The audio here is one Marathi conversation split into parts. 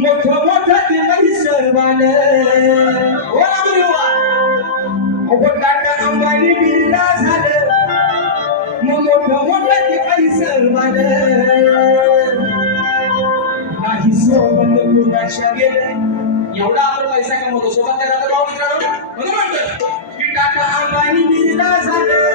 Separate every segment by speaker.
Speaker 1: मोठं मोठं ते पैसवान हो ना बरं टाटा अंबानी बिर्ला झालं मग मोठं मोठं ते पैसवान नाही सोबत कुणाच्या गेलं एवढा आपण पैसा कमवतो. सोबत त्याला तर भाऊ मित्रांनो म्हणून म्हणतो की टाटा अंबानी बिर्ला झालं.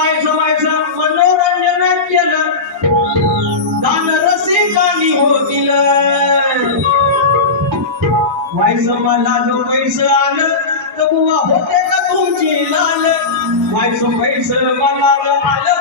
Speaker 1: व्हायचं मला जो पैसे आलं तर बुवा होते का तुमची लाल? व्हायचं पैसे मला आलं